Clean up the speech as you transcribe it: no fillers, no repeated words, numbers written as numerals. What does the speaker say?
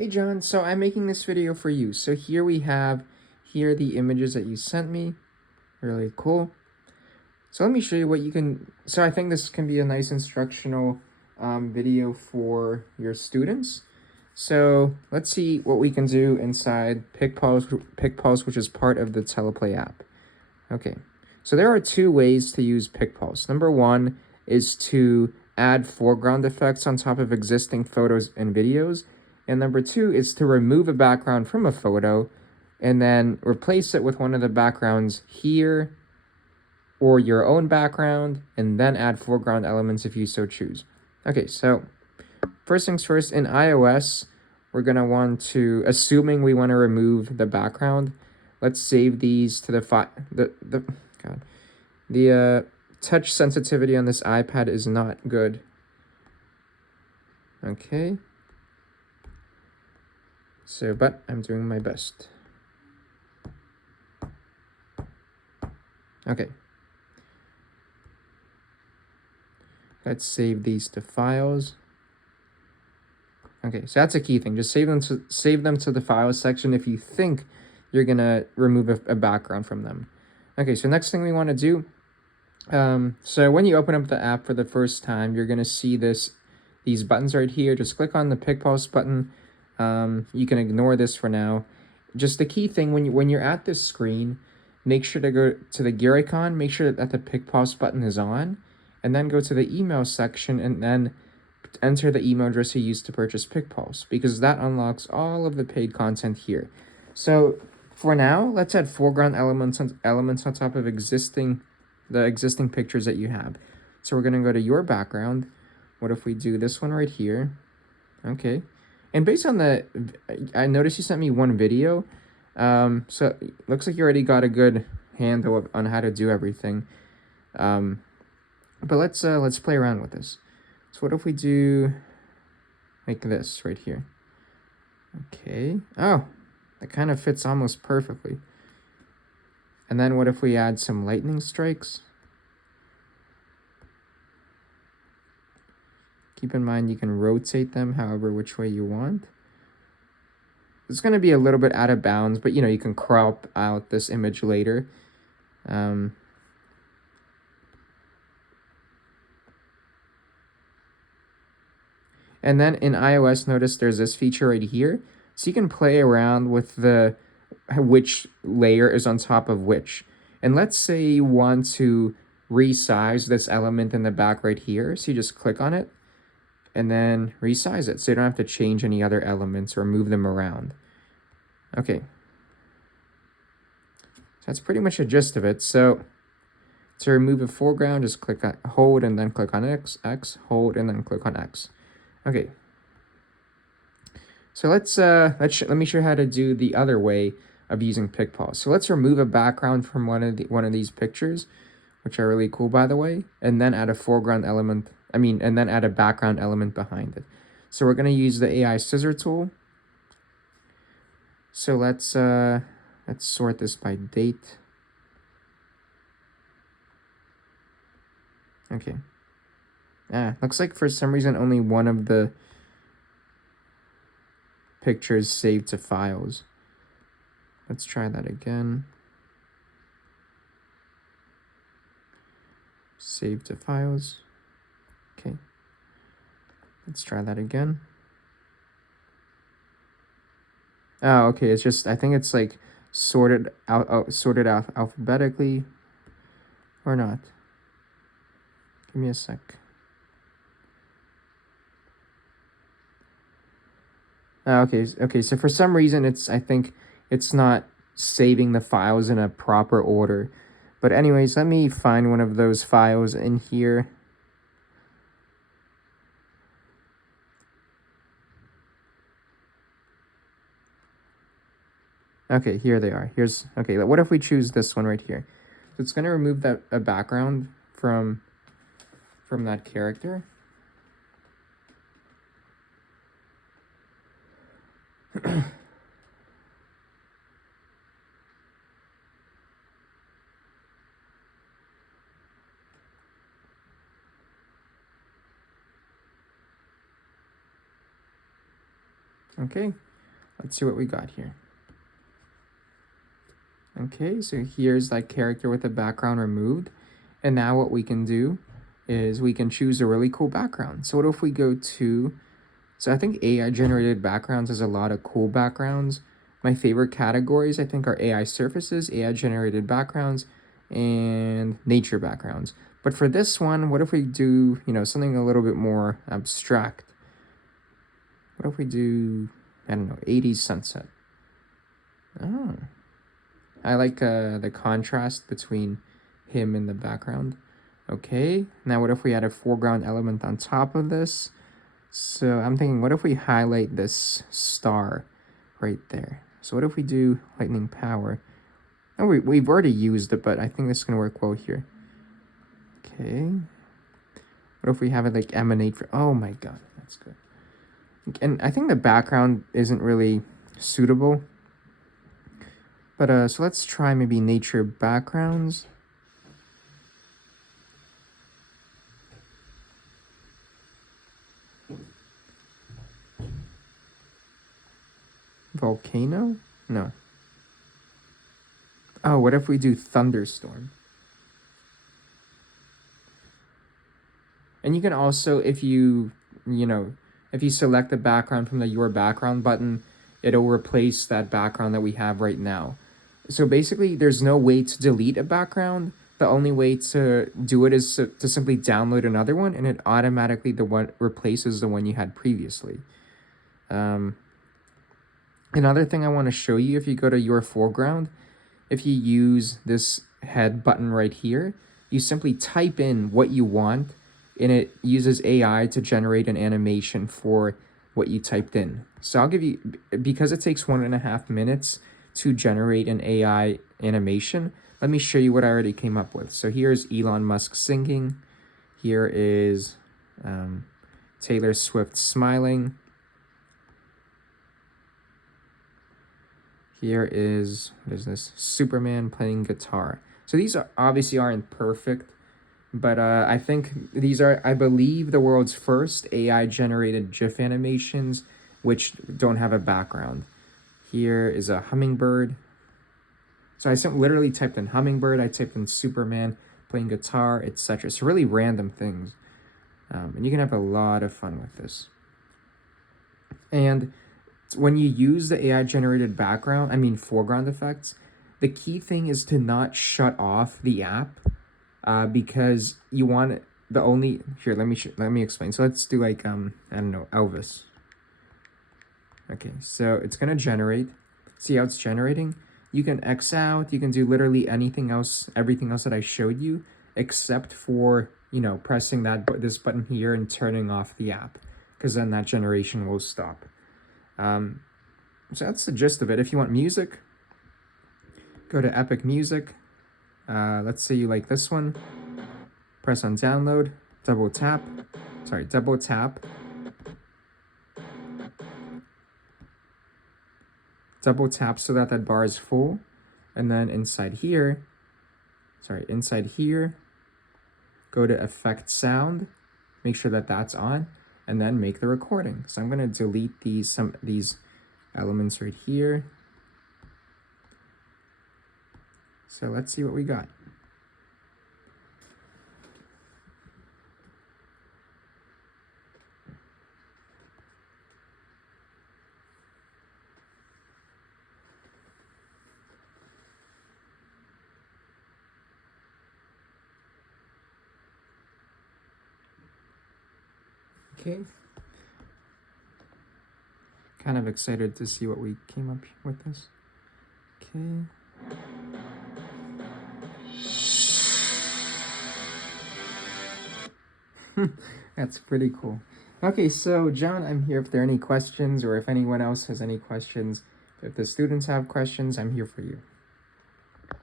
Hey John, so I'm making this video for you. So here we have here the images that you sent me. Really cool. So let me show you what you can, so I think this can be a nice instructional video for your students. So let's see what we can do inside PicPulse, which is part of the Teleplay app. Okay, so there are two ways to use PicPulse. Number one is to add foreground effects on top of existing photos and videos. And number two is to remove a background from a photo and then replace it with one of the backgrounds here or your own background, and then add foreground elements if you so choose. Okay, so first things first, in iOS, we're going to want to, assuming we want to remove the background, let's save these to the touch sensitivity on this iPad is not good. Okay. So, but I'm doing my best. Okay. Let's save these to files. Okay, so that's a key thing. Just save them to the files section if you think you're gonna remove a background from them. Okay, so next thing we want to do. So when you open up the app for the first time, you're gonna see these buttons right here. Just click on the PicPulse button. You can ignore this for now. Just the key thing when you're at this screen, make sure to go to the gear icon. Make sure that the PicPulse button is on, and then go to the email section and then enter the email address you used to purchase PicPulse, because that unlocks all of the paid content here. So for now, let's add foreground elements on top of the existing pictures that you have. So we're gonna go to your background. What if we do this one right here? Okay. And based on I noticed you sent me one video. So it looks like you already got a good handle on how to do everything. But let's play around with this. So what if we do like this right here? Okay. Oh, that kind of fits almost perfectly. And then what if we add some lightning strikes? Keep in mind you can rotate them however which way you want. It's going to be a little bit out of bounds, but you can crop out this image later. And then in iOS, notice there's this feature right here. So you can play around with which layer is on top of which. And let's say you want to resize this element in the back right here. So you just click on it and then resize it. So you don't have to change any other elements or move them around. Okay. So that's pretty much the gist of it. So to remove a foreground, just hold and then click on X, hold and then click on X. Okay. So let me show you how to do the other way of using PicPulse. So let's remove a background from one of these pictures, which are really cool, by the way, and then add a foreground element. And then add a background element behind it. So we're gonna use the AI scissor tool. So let's sort this by date. Okay. Looks like for some reason only one of the pictures saved to files. Let's try that again. Save to files. Okay. Let's try that again. Oh, okay. It's just, I think it's like sorted out alphabetically or not. Give me a sec. Okay. So for some reason, I think it's not saving the files in a proper order. But anyways, let me find one of those files in here. Okay, here they are. Okay, what if we choose this one right here? So it's going to remove a background from that character. Okay, Let's see what we got here. Okay, so here's that character with the background removed. And now what we can do is we can choose a really cool background. So what if we go to, so I think AI generated backgrounds has a lot of cool backgrounds. My favorite categories I think are AI surfaces, AI generated backgrounds, and nature backgrounds. But for this one, what if we do, something a little bit more abstract? What if we do, I don't know, 80s sunset? Oh, I like the contrast between him and the background. Okay, now what if we add a foreground element on top of this? So I'm thinking, what if we highlight this star right there? So what if we do lightning power? Oh, we've already used it, but I think this is going to work well here. Okay. What if we have it like emanate for, oh my god, that's good. And I think the background isn't really suitable. But so let's try maybe nature backgrounds. Volcano? No. Oh, what if we do thunderstorm? And you can also, if you select the background from the Your Background button, it'll replace that background that we have right now. So basically, there's no way to delete a background. The only way to do it is to simply download another one, and it automatically replaces the one you had previously. Another thing I want to show you, if you go to Your Foreground, if you use this head button right here, you simply type in what you want, and it uses AI to generate an animation for what you typed in. So I'll give you, because it takes 1.5 minutes to generate an AI animation, let me show you what I already came up with. So here's Elon Musk singing. Here is Taylor Swift smiling. Here is, what is this? Superman playing guitar. So these obviously aren't perfect, but I think these are, I believe, the world's first AI-generated GIF animations which don't have a background. Here is a hummingbird. So I literally typed in hummingbird, I typed in Superman playing guitar, etc. So really random things. And you can have a lot of fun with this. And when you use the AI-generated foreground effects, the key thing is to not shut off the app, because you want the only, here, let me explain. So let's do like, I don't know, Elvis. Okay, so it's gonna generate. See how it's generating? You can X out, you can do literally anything else, everything else that I showed you, except for, pressing this button here and turning off the app, because then that generation will stop. So that's the gist of it. If you want music, go to Epic Music. Let's say you like this one. Press on download, double tap. Double tap so that bar is full. And then inside here, go to Effect Sound, make sure that that's on, and then make the recording. So I'm gonna delete these elements right here. So let's see what we got. Okay. Kind of excited to see what we came up with this. Okay. That's pretty cool. Okay, so John, I'm here if there are any questions, or if anyone else has any questions. If the students have questions, I'm here for you.